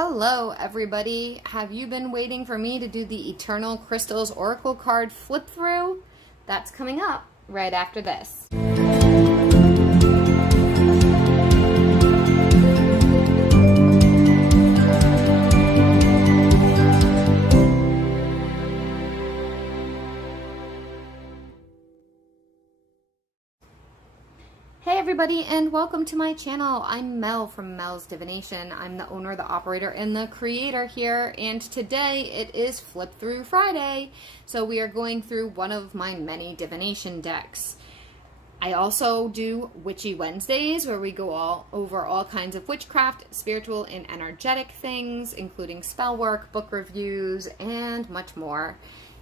Hello everybody. Have you been waiting for me to do the Eternal Crystals Oracle card flip through? That's coming up right after this. Hey everybody, and welcome to my channel. I'm Mel from Mel's Divination. I'm the owner, the operator, and the creator here, and today it is Flip Thru Friday. So we are going through one of my many divination decks. I also do Witchy Wednesdays, where we go over all kinds of witchcraft, spiritual and energetic things, including spell work, book reviews, and much more.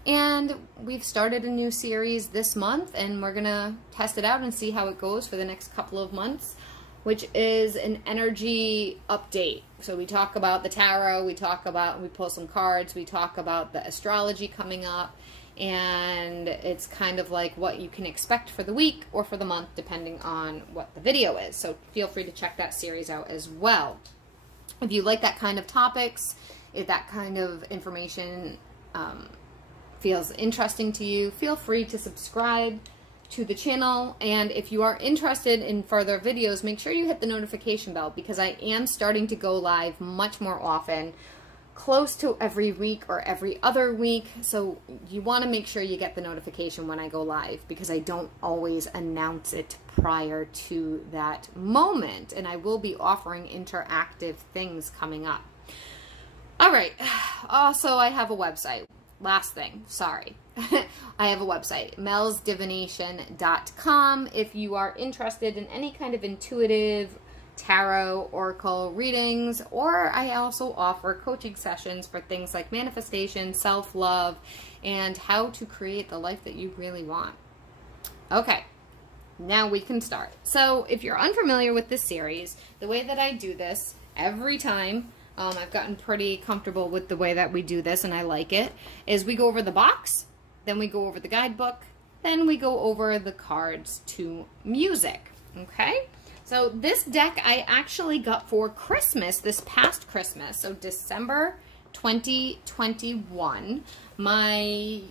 And we've started a new series this month, and we're gonna test it out and see how it goes for the next couple of months, which is an energy update. So we talk about the tarot, we pull some cards, we talk about the astrology coming up, and it's kind of like what you can expect for the week or for the month, depending on what the video is. So feel free to check that series out as well. If you like that kind of topics, if that kind of information feels interesting to you, feel free to subscribe to the channel. And if you are interested in further videos, make sure you hit the notification bell, because I am starting to go live much more often, close to every week or every other week. So you want to make sure you get the notification when I go live, because I don't always announce it prior to that moment, and I will be offering interactive things coming up. All right, also I have a website. Last thing, sorry. I have a website, melsdivination.com. If you are interested in any kind of intuitive tarot, oracle readings, or I also offer coaching sessions for things like manifestation, self-love, and how to create the life that you really want. Okay, now we can start. So if you're unfamiliar with this series, the way that I do this every time, I've gotten pretty comfortable with the way that we do this, and I like it, is we go over the box, then we go over the guidebook, then we go over the cards to music, okay? So this deck I actually got for Christmas, this past Christmas, so December 2021. My,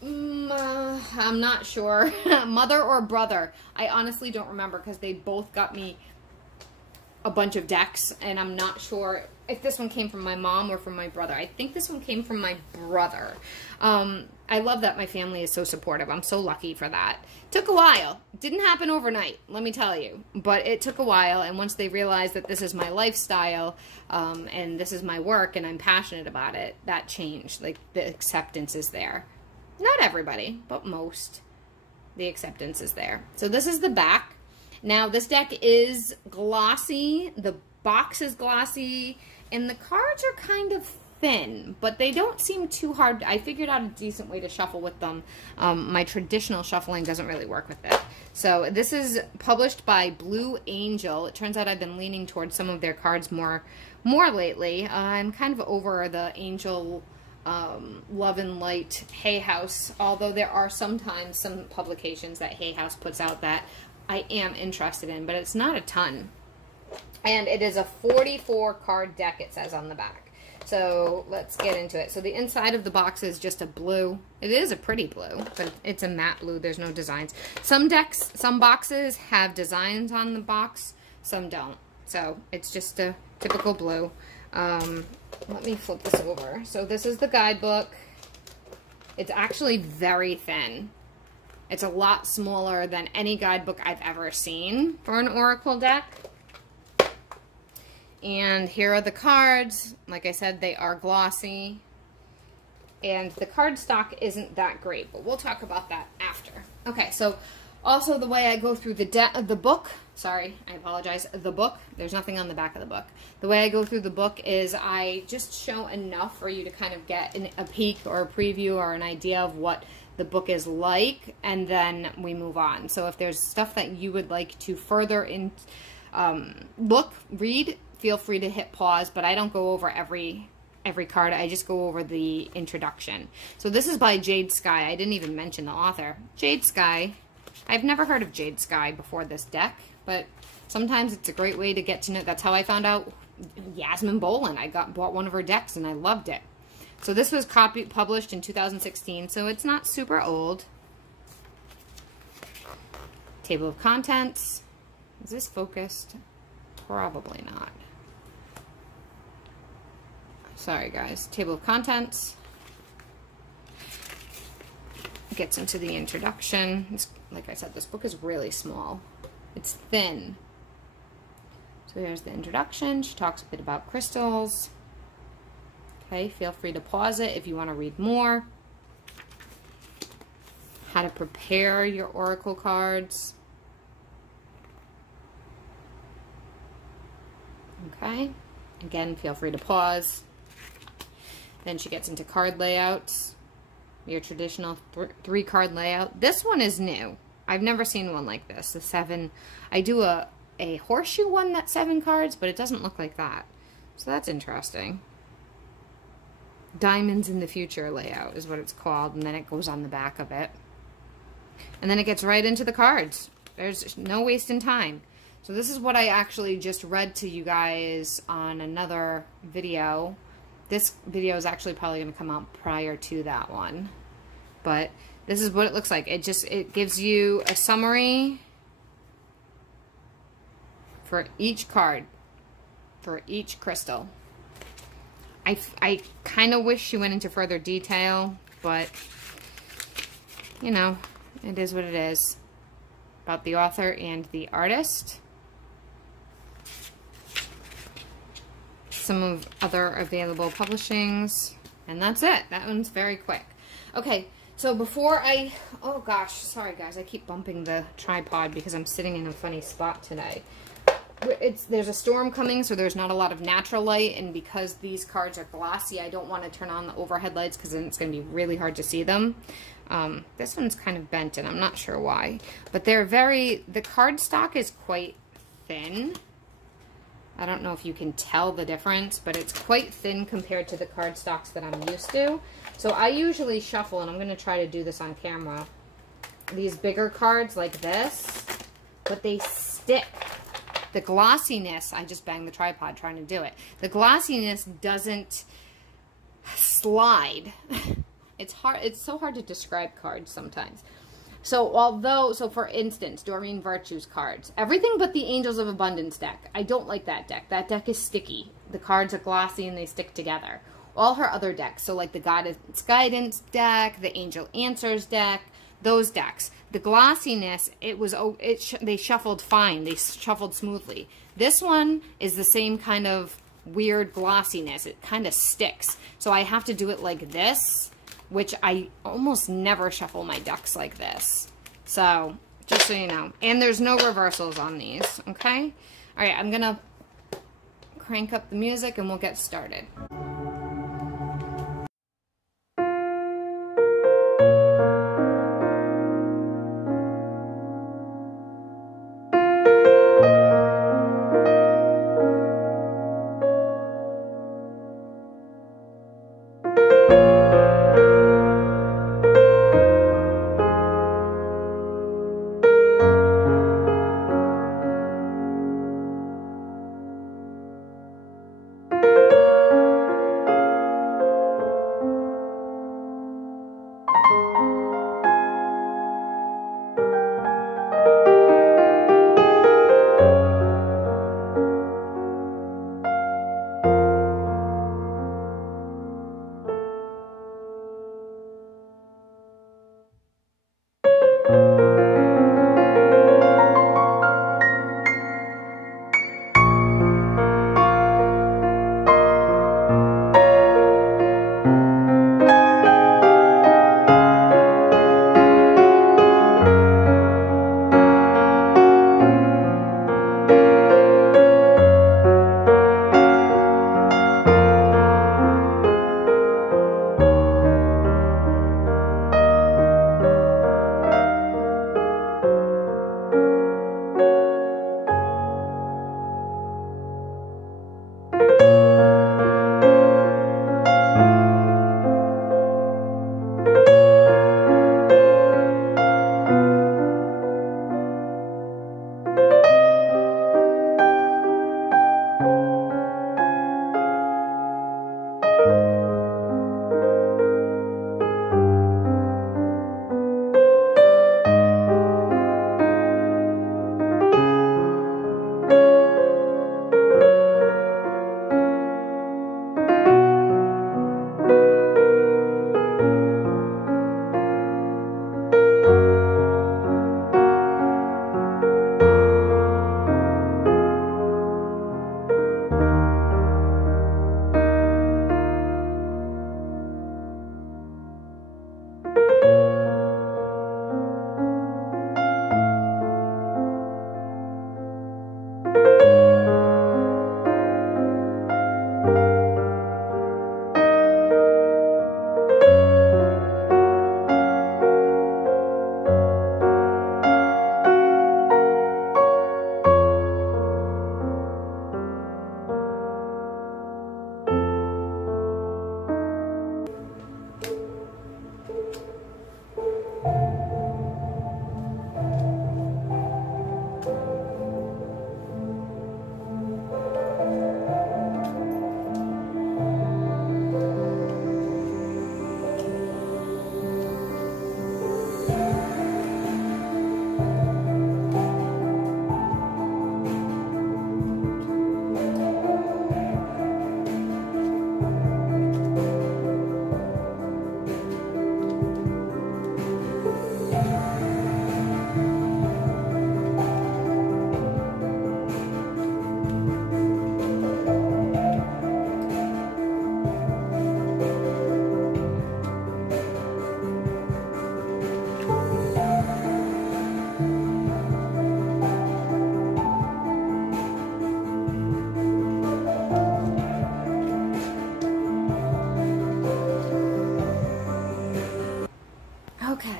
I'm not sure, mother or brother, I honestly don't remember, because they both got me a bunch of decks, and I'm not sure if this one came from my mom or from my brother. I think this one came from my brother. I love that my family is so supportive. I'm so lucky for that. Took a while. Didn't happen overnight, let me tell you. But it took a while, and once they realized that this is my lifestyle, and this is my work, and I'm passionate about it, that changed. Like, the acceptance is there. Not everybody, but most. The acceptance is there. So this is the back. Now, this deck is glossy. The box is glossy, and the cards are kind of thin, but they don't seem too hard. I figured out a decent way to shuffle with them. My traditional shuffling doesn't really work with it. So this is published by Blue Angel. It turns out I've been leaning towards some of their cards more lately. I'm kind of over the Angel Love and Light Hay House, although there are sometimes some publications that Hay House puts out that I am interested in, but it's not a ton. And it is a 44 card deck, it says on the back. So let's get into it. So the inside of the box is just a blue. It is a pretty blue, but it's a matte blue. There's no designs. Some decks, some boxes have designs on the box, some don't. So it's just a typical blue. Let me flip this over. So this is the guidebook. It's actually very thin. It's a lot smaller than any guidebook I've ever seen for an oracle deck. And here are the cards. Like I said, they are glossy. And the card stock isn't that great, but we'll talk about that after. Okay, so also the way I go through the book, sorry, I apologize, the book, there's nothing on the back of the book. The way I go through the book is I just show enough for you to kind of get a peek or a preview or an idea of what the book is like, and then we move on. So if there's stuff that you would like to further read, feel free to hit pause, but I don't go over every card. I just go over the introduction. So this is by Jade Sky. I didn't even mention the author. Jade Sky. I've never heard of Jade Sky before this deck, but sometimes it's a great way to get to know. That's how I found out Yasmin Boland. I bought one of her decks and I loved it. So this was published in 2016, so it's not super old. Table of contents. Is this focused? Probably not. Sorry guys. Table of contents. Gets into the introduction. Like I said, this book is really small. It's thin. So here's the introduction. She talks a bit about crystals. Okay, feel free to pause it if you want to read more. How to prepare your oracle cards. Okay, again, feel free to pause. Then she gets into card layouts. Your traditional 3-card layout. This one is new. I've never seen one like this. The 7. I do a horseshoe one that's 7 cards, but it doesn't look like that. So that's interesting. Diamonds in the Future layout is what it's called, and then it goes on the back of it. And then it gets right into the cards. There's no wasting time. So this is what I actually just read to you guys on another video. This video is actually probably going to come out prior to that one. But this is what it looks like. It gives you a summary for each card, for each crystal. I kind of wish she went into further detail, but, you know, it is what it is. About the author and the artist. Some of other available publishings, and that's it. That one's very quick. Okay, so before oh gosh, sorry guys, I keep bumping the tripod because I'm sitting in a funny spot today. There's a storm coming, so there's not a lot of natural light, and because these cards are glossy, I don't want to turn on the overhead lights because then it's going to be really hard to see them. This one's kind of bent, and I'm not sure why, but the card stock is quite thin. I don't know if you can tell the difference, but it's quite thin compared to the card stocks that I'm used to. So I usually shuffle, and I'm going to try to do this on camera, these bigger cards like this, but they stick. The glossiness, I just banged the tripod trying to do it. The glossiness doesn't slide. It's hard. It's so hard to describe cards sometimes. So for instance, Doreen Virtue's cards, everything but the Angels of Abundance deck. I don't like that deck. That deck is sticky. The cards are glossy and they stick together. All her other decks, so like the Goddess Guidance deck, the Angel Answers deck, those decks. The glossiness, they shuffled fine. They shuffled smoothly. This one is the same kind of weird glossiness. It kind of sticks. So I have to do it like this, which I almost never shuffle my decks like this. So, just so you know. And there's no reversals on these, okay? All right, I'm going to crank up the music and we'll get started.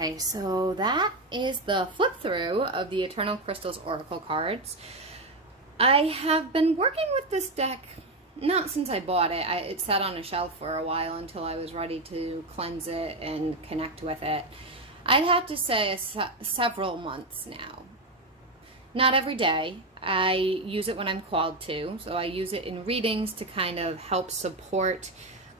Okay, so that is the flip through of the Eternal Crystals Oracle cards. I have been working with this deck, not since I bought it. It sat on a shelf for a while until I was ready to cleanse it and connect with it. I'd have to say several months now. Not every day. I use it when I'm called to. So I use it in readings to kind of help support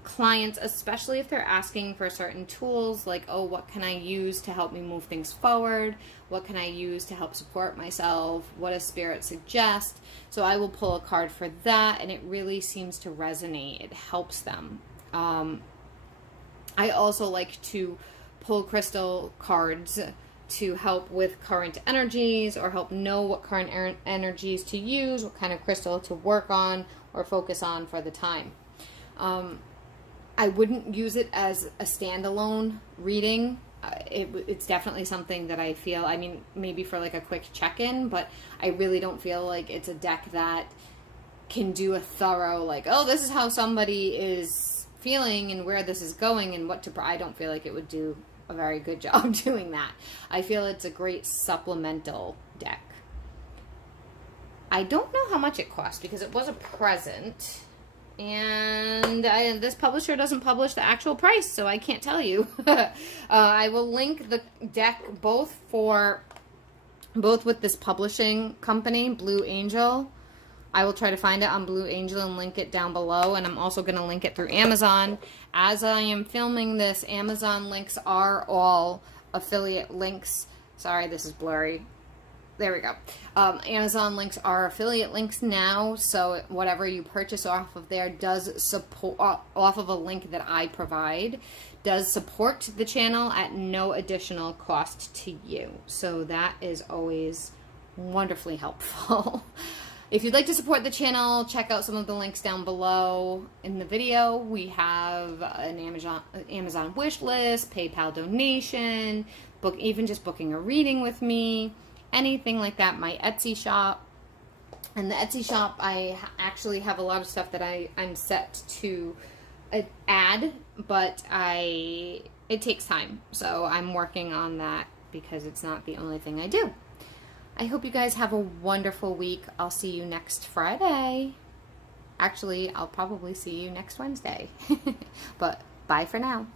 clients, especially if they're asking for certain tools like, oh, what can I use to help me move things forward? What can I use to help support myself? What does Spirit suggest? So I will pull a card for that, and it really seems to resonate. It helps them. I also like to pull crystal cards to help with current energies or help know what current energies to use, what kind of crystal to work on or focus on for the time. I wouldn't use it as a standalone reading. It's definitely something that I feel, I mean, maybe for like a quick check-in, but I really don't feel like it's a deck that can do a thorough, like, oh, this is how somebody is feeling and where this is going and what to, I don't feel like it would do a very good job doing that. I feel it's a great supplemental deck. I don't know how much it cost because it was a present. And this publisher doesn't publish the actual price, so I can't tell you. I will link the deck both with this publishing company, Blue Angel. I will try to find it on Blue Angel and link it down below, and I'm also going to link it through Amazon. As I am filming this, Amazon links are all affiliate links. Sorry, this is blurry. There we go. Amazon links are affiliate links now, so whatever you purchase off of there does support, off of a link that I provide, does support the channel at no additional cost to you. So that is always wonderfully helpful. If you'd like to support the channel, check out some of the links down below in the video. We have an Amazon wish list, PayPal donation, even just booking a reading with me. Anything like that, my Etsy shop. And the Etsy shop, I actually have a lot of stuff that I'm set to add, but it takes time. So I'm working on that because it's not the only thing I do. I hope you guys have a wonderful week. I'll see you next Friday. Actually, I'll probably see you next Wednesday. But bye for now.